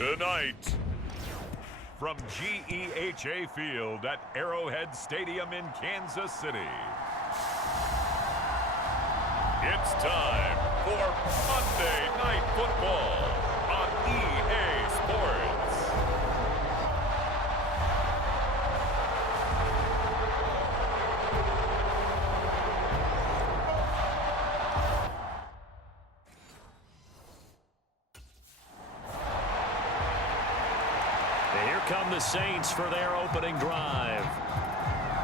Tonight, from GEHA Field at Arrowhead Stadium in Kansas City, it's time for Monday Night Football on EA Sports. Here come the Saints for their opening drive.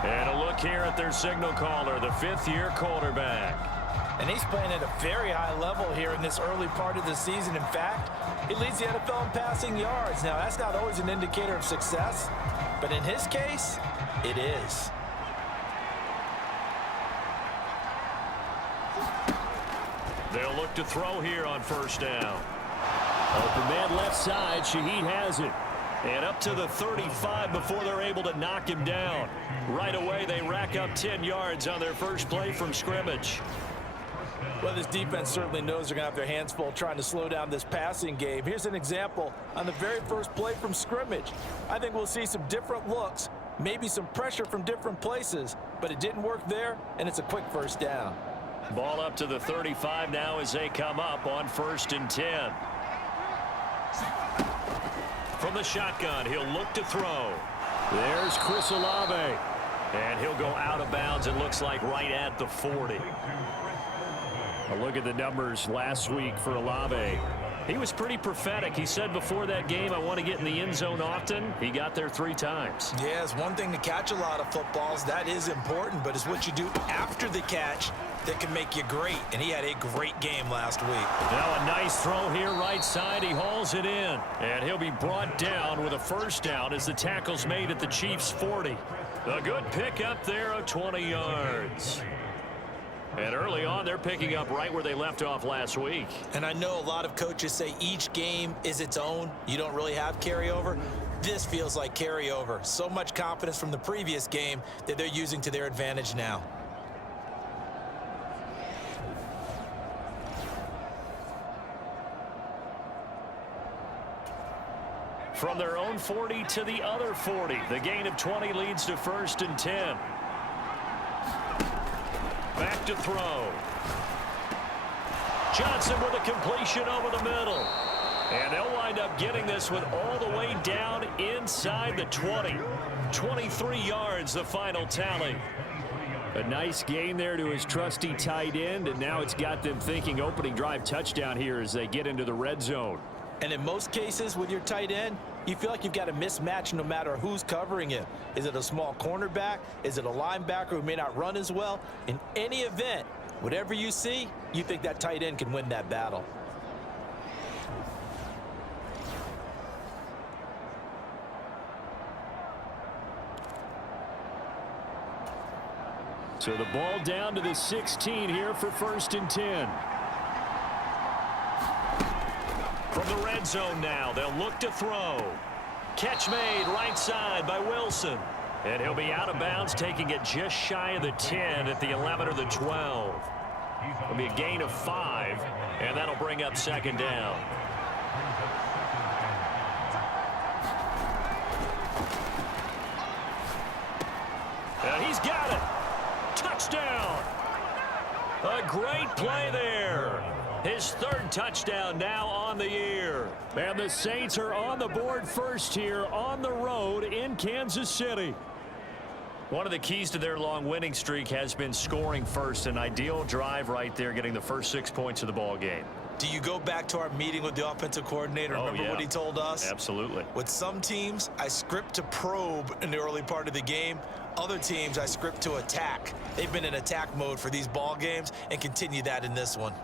And a look here at their signal caller, the fifth-year quarterback. And he's playing at a very high level here in this early part of the season. In fact, he leads the NFL in passing yards. Now, that's not always an indicator of success, but in his case, it is. They'll look to throw here on first down. Open man left side, Shaheed has it. And up to the 35 before they're able to knock him down. Right away, they rack up 10 yards on their first play from scrimmage. Well, this defense certainly knows they're going to have their hands full trying to slow down this passing game. Here's an example on the very first play from scrimmage. I think we'll see some different looks, maybe some pressure from different places, but it didn't work there, and it's a quick first down. Ball up to the 35 now as they come up on 1st and 10. From the shotgun, he'll look to throw. There's Chris Olave. And he'll go out of bounds, it looks like right at the 40. A look at the numbers last week for Olave. He was pretty prophetic. He said before that game, I want to get in the end zone often. He got there 3 times. Yeah, it's one thing to catch a lot of footballs. That is important, but it's what you do after the catch that can make you great. And he had a great game last week. Now a nice throw here right side. He hauls it in. And he'll be brought down with a first down as the tackle's made at the Chiefs' 40. A good pickup there of 20 yards. And early on, they're picking up right where they left off last week. And I know a lot of coaches say each game is its own. You don't really have carryover. This feels like carryover. So much confidence from the previous game that they're using to their advantage now. From their own 40 to the other 40. The gain of 20 leads to 1st and 10. Back to throw. Johnson with a completion over the middle. And they'll wind up getting this one all the way down inside the 20. 23 yards, the final tally. A nice gain there to his trusty tight end, and now it's got them thinking opening drive touchdown here as they get into the red zone. And in most cases with your tight end, you feel like you've got a mismatch no matter who's covering him. Is it a small cornerback? Is it a linebacker who may not run as well? In any event, whatever you see, you think that tight end can win that battle. So the ball down to the 16 here for 1st and 10. From the red zone now, they'll look to throw. Catch made right side by Wilson. And he'll be out of bounds, taking it just shy of the 10 at the 11 or the 12. It'll be a gain of 5, and that'll bring up 2nd down. And he's got it. Touchdown. A great play there. His 3rd touchdown now on the year. And the Saints are on the board first here on the road in Kansas City. One of the keys to their long winning streak has been scoring first. An ideal drive right there, getting the first 6 points of the ball game. Do you go back to our meeting with the offensive coordinator? Remember what he told us? Absolutely. With some teams, I script to probe in the early part of the game. Other teams, I script to attack. They've been in attack mode for these ball games and continue that in this one.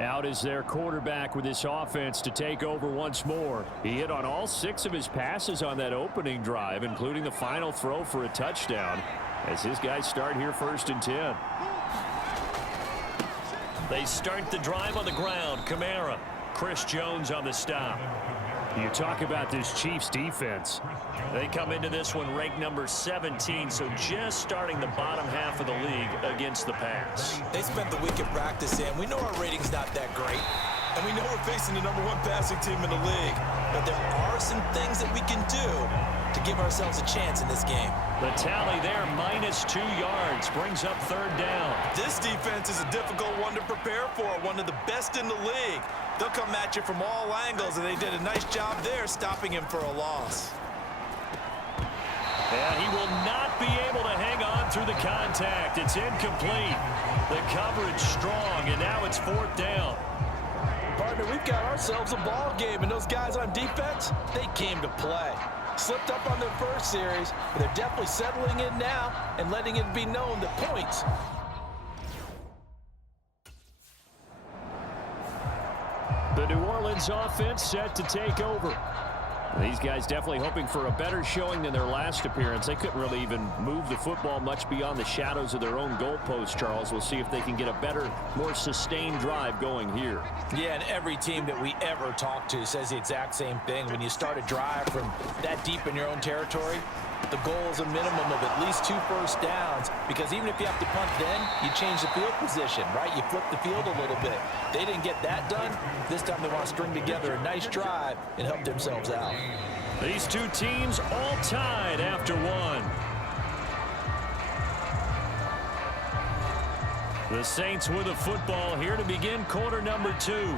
Out is their quarterback with this offense to take over once more. He hit on all 6 of his passes on that opening drive, including the final throw for a touchdown, as his guys start here 1st and 10. They start the drive on the ground. Kamara. Chris Jones on the stop. You talk about this Chiefs defense. They come into this one ranked number 17, so just starting the bottom half of the league against the pass. They spent the week at practice, Sam. We know our rating's not that great, and we know we're facing the number 1 passing team in the league. But there are some things that we can do to give ourselves a chance in this game. The tally there, -2 yards, brings up 3rd down. This defense is a difficult one to prepare for, one of the best in the league. They'll come at you from all angles, and they did a nice job there stopping him for a loss. And he will not be able to hang on through the contact. It's incomplete. The coverage strong, and now it's 4th down. Partner, we've got ourselves a ball game, and those guys on defense, they came to play. Slipped up on their first series, but they're definitely settling in now and letting it be known that points. The New Orleans offense set to take over. These guys definitely hoping for a better showing than their last appearance. They couldn't really even move the football much beyond the shadows of their own goalpost, Charles. We'll see if they can get a better, more sustained drive going here. Yeah, and every team that we ever talk to says the exact same thing. When you start a drive from that deep in your own territory, the goal is a minimum of at least 2 first downs, because even if you have to punt then, you change the field position, right? You flip the field a little bit. They didn't get that done. This time they want to string together a nice drive and help themselves out. These two teams all tied after 1. The Saints with the football here to begin quarter number 2.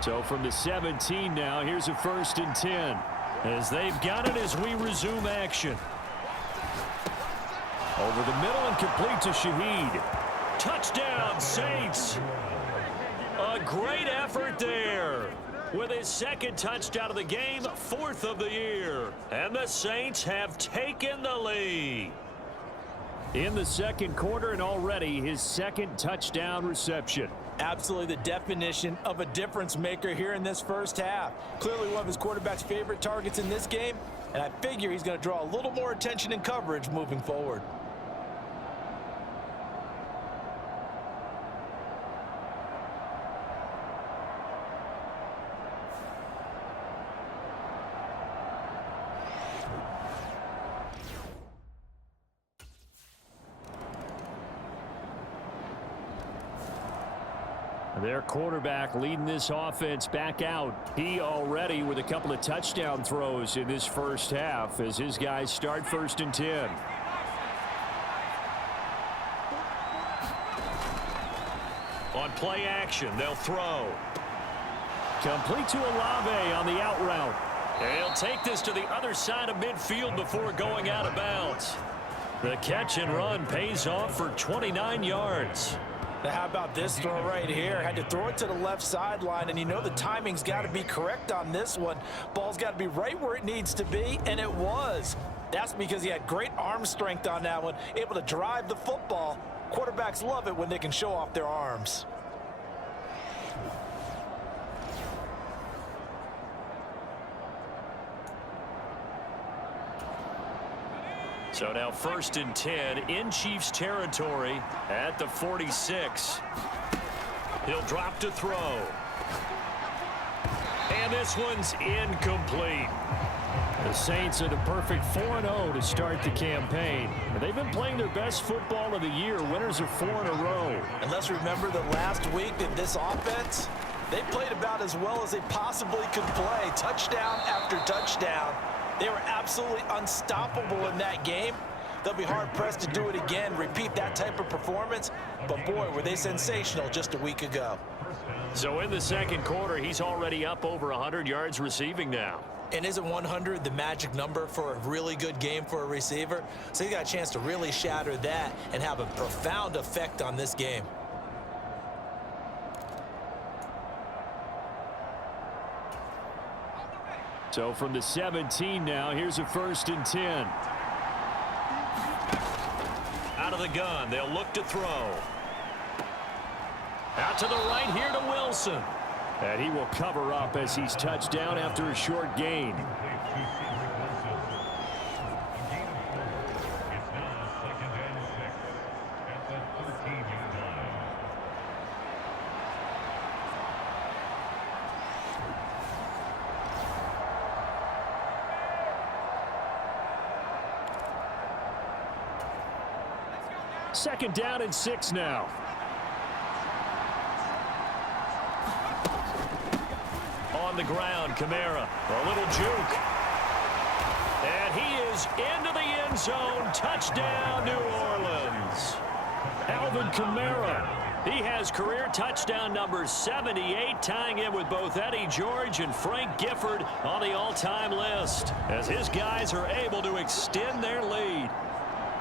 So from the 17 now, here's a 1st and 10. As they've got it as we resume action. Over the middle and complete to Shaheed. Touchdown, Saints. A great effort there. With his 2nd touchdown of the game, 4th of the year. And the Saints have taken the lead. In the 2nd quarter, and already his 2nd touchdown reception. Absolutely the definition of a difference maker here in this first half. Clearly one of his quarterback's favorite targets in this game, and I figure he's going to draw a little more attention and coverage moving forward. Their quarterback leading this offense back out. He already with a couple of touchdown throws in this first half as his guys start 1st and 10. On play action, they'll throw. Complete to Olave on the out route. And he'll take this to the other side of midfield before going out of bounds. The catch and run pays off for 29 yards. Now how about this throw right here? Had to throw it to the left sideline, and you know the timing's got to be correct on this one. Ball's got to be right where it needs to be, and it was. That's because he had great arm strength on that one, able to drive the football. Quarterbacks love it when they can show off their arms. So now 1st and 10 in Chiefs territory at the 46. He'll drop to throw. And this one's incomplete. The Saints are the perfect 4-0 to start the campaign. They've been playing their best football of the year. Winners of 4 in a row. And let's remember that last week in this offense, they played about as well as they possibly could play. Touchdown after touchdown. They were absolutely unstoppable in that game. They'll be hard-pressed to do it again, repeat that type of performance. But, boy, were they sensational just a week ago. So in the 2nd quarter, he's already up over 100 yards receiving now. And isn't 100 the magic number for a really good game for a receiver? So he got a chance to really shatter that and have a profound effect on this game. So from the 17 now, here's a 1st and 10. Out of the gun, they'll look to throw. Out to the right here to Wilson. And he will cover up as he's touched down after a short gain. 2nd down and 6 now. On the ground, Kamara. A little juke. And he is into the end zone. Touchdown, New Orleans. Alvin Kamara. He has career touchdown number 78, tying in with both Eddie George and Frank Gifford on the all-time list, as his guys are able to extend their lead.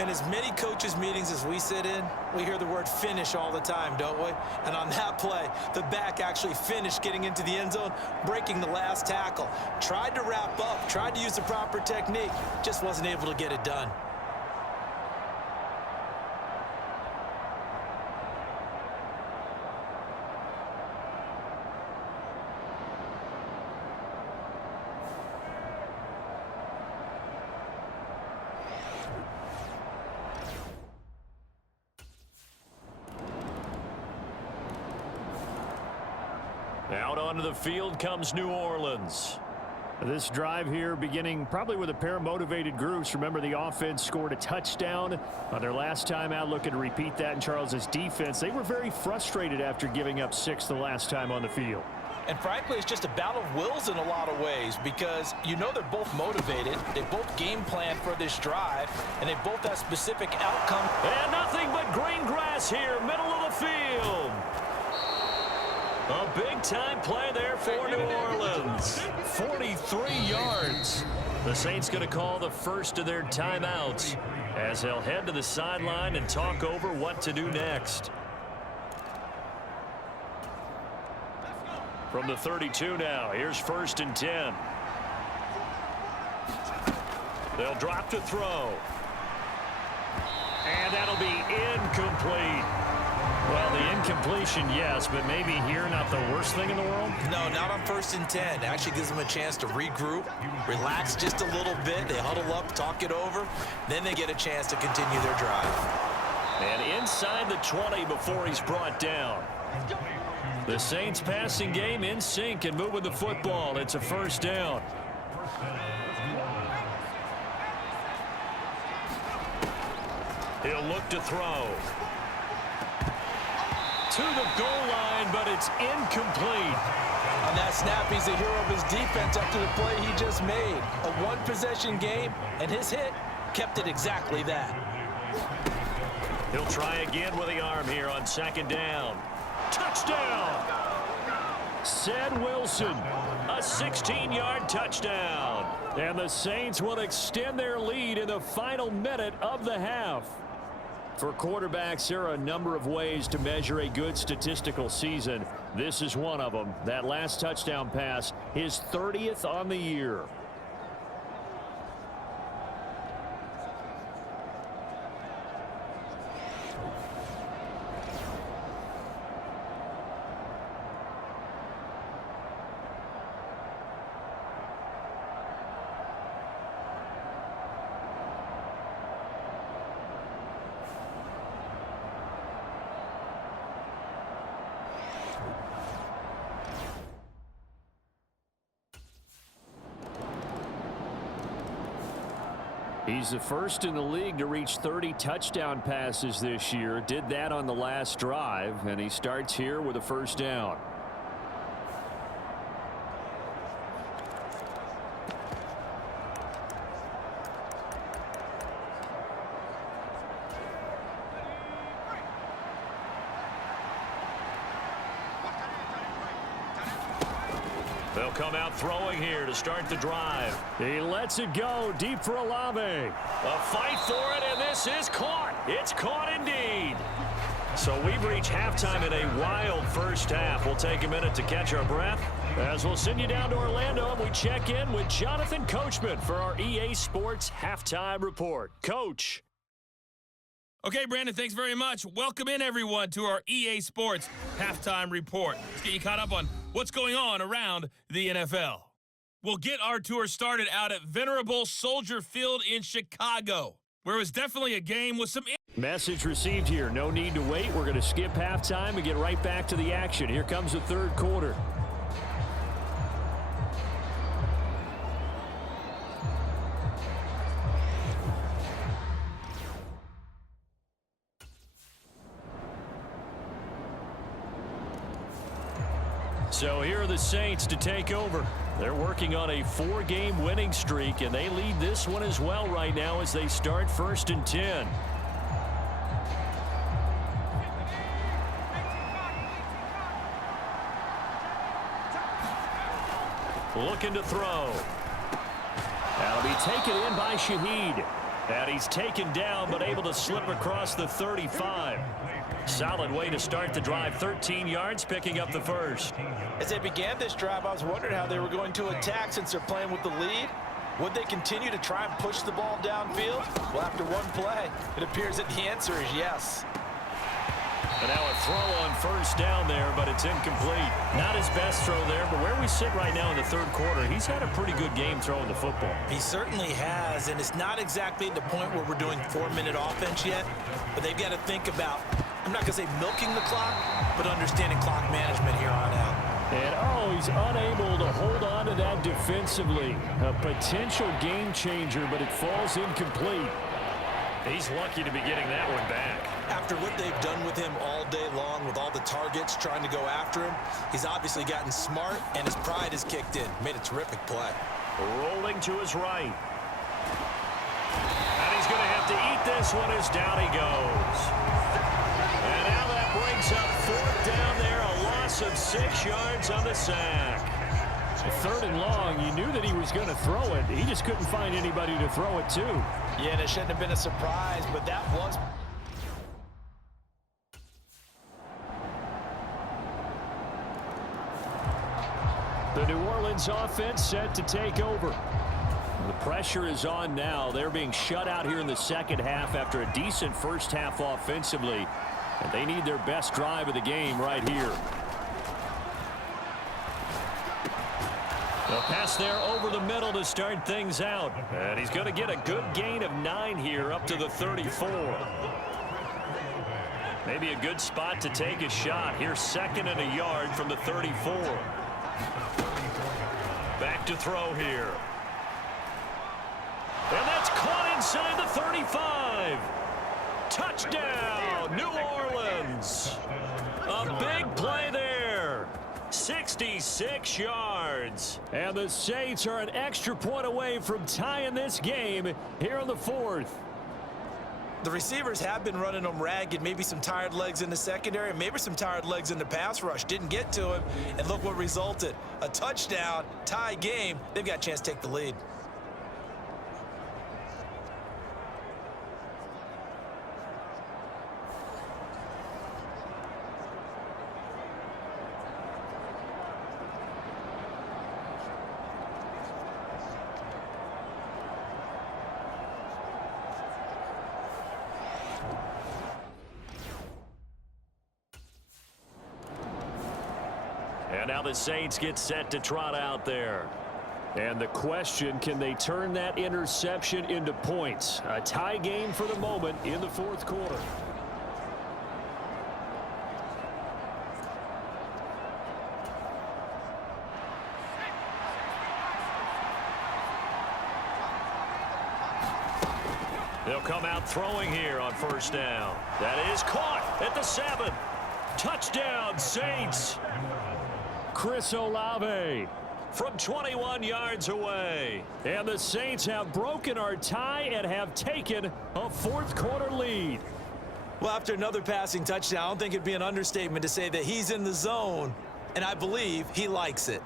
In as many coaches' meetings as we sit in, we hear the word finish all the time, don't we? And on that play, the back actually finished getting into the end zone, breaking the last tackle. Tried to wrap up, tried to use the proper technique, just wasn't able to get it done. Out onto the field comes New Orleans. This drive here beginning probably with a pair of motivated groups. Remember, the offense scored a touchdown on their last time out, looking to repeat that in Charles's defense. They were very frustrated after giving up 6 the last time on the field. And frankly, it's just a battle of wills in a lot of ways, because you know they're both motivated, they both game plan for this drive, and they both have specific outcome. And nothing but green grass here, middle of the field. A big-time play there for New Orleans. 43 yards. The Saints going to call the first of their timeouts as they'll head to the sideline and talk over what to do next. From the 32 now, here's 1st and 10. They'll drop to throw. And that'll be incomplete. Well, the incompletion, yes, but maybe here not the worst thing in the world? No, not on 1st and 10. It actually gives them a chance to regroup, relax just a little bit. They huddle up, talk it over. Then they get a chance to continue their drive. And inside the 20 before he's brought down. The Saints passing game in sync and moving the football. It's a 1st down. He'll look to throw. To the goal line, but it's incomplete. On that snap, he's a hero of his defense after the play he just made. A one-possession game, and his hit kept it exactly that. He'll try again with the arm here on 2nd down. Touchdown! Ced Wilson, a 16-yard touchdown. And the Saints will extend their lead in the final minute of the half. For quarterbacks, there are a number of ways to measure a good statistical season. This is one of them. That last touchdown pass, his 30th on the year. He's the first in the league to reach 30 touchdown passes this year. Did that on the last drive, and he starts here with a 1st down. They'll come out throwing here to start the drive. He lets it go deep for Olave. A fight for it, and this is caught. It's caught indeed. So we've reached halftime in a wild first half. We'll take a minute to catch our breath as we'll send you down to Orlando and we check in with Jonathan Coachman for our EA Sports Halftime Report. Coach. Okay, Brandon, thanks very much. Welcome in, everyone, to our EA Sports Halftime Report. Let's get you caught up on what's going on around the NFL. We'll get our tour started out at Venerable Soldier Field in Chicago, where it was definitely a game with some... Message received here. No need to wait. We're going to skip halftime and get right back to the action. Here comes the third quarter. So here are the Saints to take over. They're working on a 4-game winning streak, and they lead this one as well right now as they start 1st and 10. Looking to throw. That'll be taken in by Shaheed. And he's taken down but able to slip across the 35. Solid way to start the drive. 13 yards, picking up the first. As they began this drive, I was wondering how they were going to attack since they're playing with the lead. Would they continue to try and push the ball downfield? Well, after one play, it appears that the answer is yes. And now a throw on 1st down there, but it's incomplete. Not his best throw there, but where we sit right now in the 3rd quarter, he's had a pretty good game throwing the football. He certainly has, and it's not exactly the point where we're doing 4-minute offense yet, but they've got to think about, I'm not going to say milking the clock, but understanding clock management here on out. And, he's unable to hold on to that defensively. A potential game changer, but it falls incomplete. He's lucky to be getting that one back. After what they've done with him all day long with all the targets trying to go after him, he's obviously gotten smart, and his pride has kicked in. Made a terrific play. Rolling to his right. And he's going to have to eat this one as down he goes. And now that brings up 4th down there, a loss of 6 yards on the sack. 3rd and long, you knew that he was going to throw it. He just couldn't find anybody to throw it to. Yeah, and it shouldn't have been a surprise, but that was... The New Orleans offense set to take over. The pressure is on now. They're being shut out here in the 2nd half after a decent 1st half offensively. And they need their best drive of the game right here. They'll pass there over the middle to start things out. And he's going to get a good gain of 9 here up to the 34. Maybe a good spot to take a shot. Here's 2nd and a yard from the 34. Back to throw here. And that's caught inside the 35. Touchdown, New Orleans. A big play there. 66 yards. And the Saints are an extra point away from tying this game here in the 4th. The receivers have been running them ragged. Maybe some tired legs in the secondary, maybe some tired legs in the pass rush. Didn't get to him, and look what resulted. A touchdown, tie game. They've got a chance to take the lead. And now the Saints get set to trot out there. And the question, can they turn that interception into points? A tie game for the moment in the 4th quarter. They'll come out throwing here on 1st down. That is caught at the 7. Touchdown, Saints. Chris Olave from 21 yards away. And the Saints have broken our tie and have taken a 4th quarter lead. Well, after another passing touchdown, I don't think it'd be an understatement to say that he's in the zone, and I believe he likes it.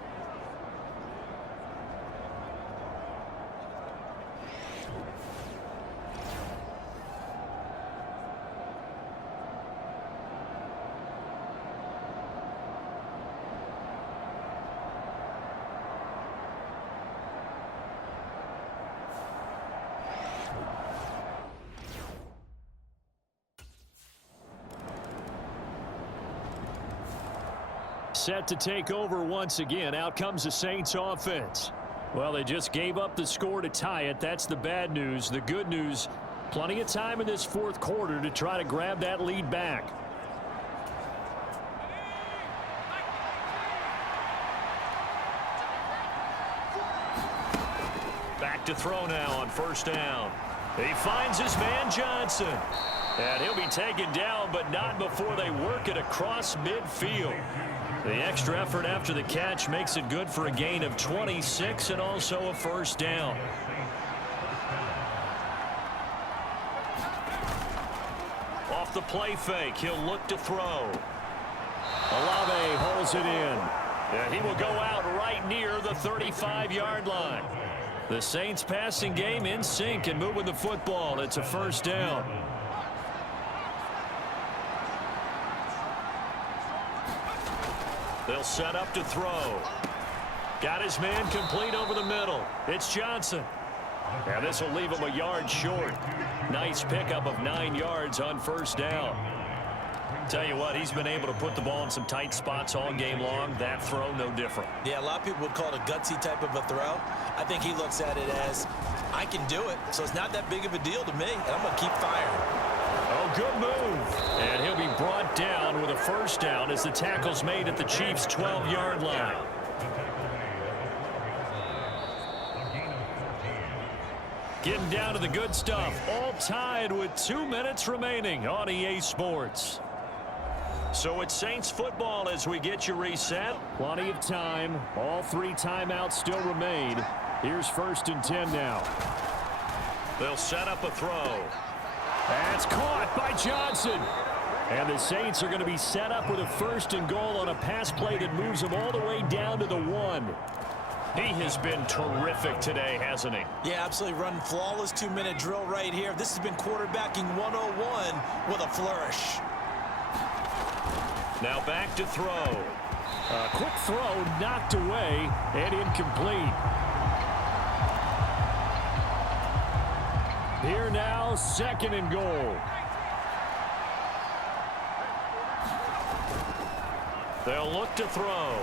Set to take over once again. Out comes the Saints offense. Well, they just gave up the score to tie it. That's the bad news. The good news, plenty of time in this 4th quarter to try to grab that lead back. Back to throw now on 1st down. He finds his man Johnson. And he'll be taken down, but not before they work it across midfield. The extra effort after the catch makes it good for a gain of 26 and also a first down. Off the play fake, he'll look to throw. Olave holds it in. And he will go out right near the 35-yard line. The Saints passing game in sync and moving the football. It's a first down. They'll set up to throw. Got his man complete over the middle. It's Johnson. And this will leave him a yard short. Nice pickup of 9 yards on first down. Tell you what, he's been able to put the ball in some tight spots all game long. That throw, no different. Yeah, a lot of people would call it a gutsy type of a throw. I think he looks at it as, I can do it, so it's not that big of a deal to me, and I'm going to keep firing. Oh, good move. And he'll be brought down with a first down as the tackle's made at the Chiefs' 12-yard line. Getting down to the good stuff. All tied with 2 minutes remaining on EA Sports. So it's Saints football as we get you reset. Plenty of time. All 3 timeouts still remain. Here's 1st and 10 now. They'll set up a throw. That's caught by Johnson. And the Saints are going to be set up with a 1st and goal on a pass play that moves them all the way down to the 1. He has been terrific today, hasn't he? Yeah, absolutely running flawless 2-minute drill right here. This has been quarterbacking 101 with a flourish. Now back to throw. A quick throw knocked away and incomplete. Here now, 2nd and goal. They'll look to throw.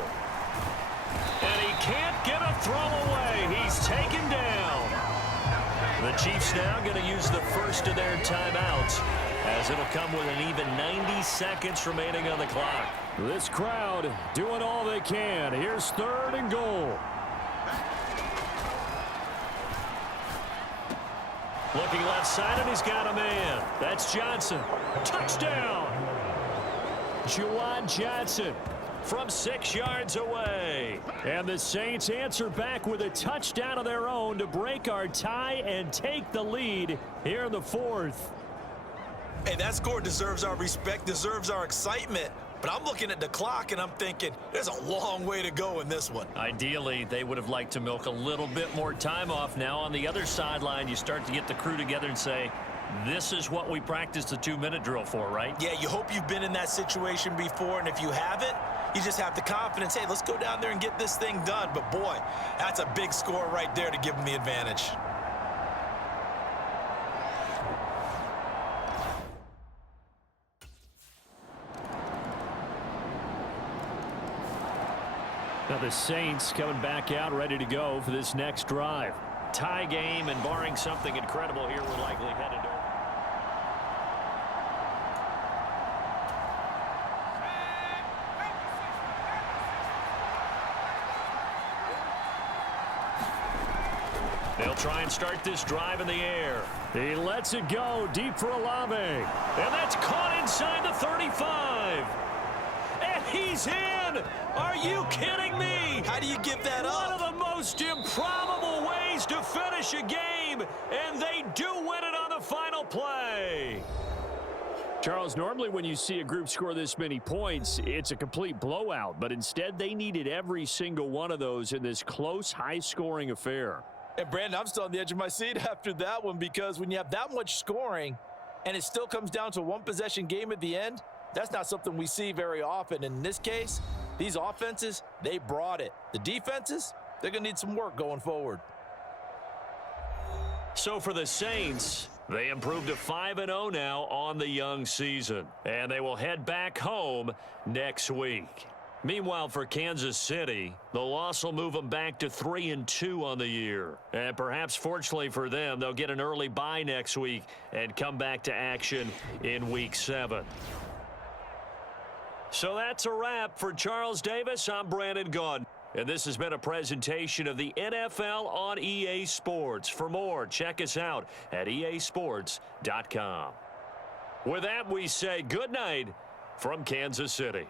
And he can't get a throw away. He's taken down. The Chiefs now going to use the first of their timeouts, as it'll come with an even 90 seconds remaining on the clock. This crowd doing all they can. Here's 3rd and goal. Looking left side, and he's got a man. That's Johnson. Touchdown. Juwan Johnson from 6 yards away. And the Saints answer back with a touchdown of their own to break our tie and take the lead here in the 4th. Hey, that score deserves our respect, deserves our excitement. But I'm looking at the clock, and I'm thinking there's a long way to go in this one. Ideally, they would have liked to milk a little bit more time off. Now on the other sideline, you start to get the crew together and say, this is what we practiced the 2-minute drill for, right? Yeah, you hope you've been in that situation before, and if you haven't, you just have the confidence, hey, let's go down there and get this thing done. But, boy, that's a big score right there to give them the advantage. Now the Saints coming back out ready to go for this next drive. Tie game, and barring something incredible here, we're likely headed over. They'll try and start this drive in the air. He lets it go deep for Olave. And that's caught inside the 35. And he's in! Are you kidding me? How do you give that up? One of the most improbable ways to finish a game, and they do win it on the final play. Charles, normally when you see a group score this many points, it's a complete blowout, but instead they needed every single one of those in this close, high-scoring affair. And, Brandon, I'm still on the edge of my seat after that one, because when you have that much scoring and it still comes down to a one-possession game at the end, that's not something we see very often. In this case, these offenses, they brought it. The defenses, they're going to need some work going forward. So for the Saints, they improved to 5-0 now on the young season, and they will head back home next week. Meanwhile, for Kansas City, the loss will move them back to 3-2 on the year. And perhaps fortunately for them, they'll get an early bye next week and come back to action in Week 7. So that's a wrap for Charles Davis. I'm Brandon Gaudin. And this has been a presentation of the NFL on EA Sports. For more, check us out at easports.com. With that, we say good night from Kansas City.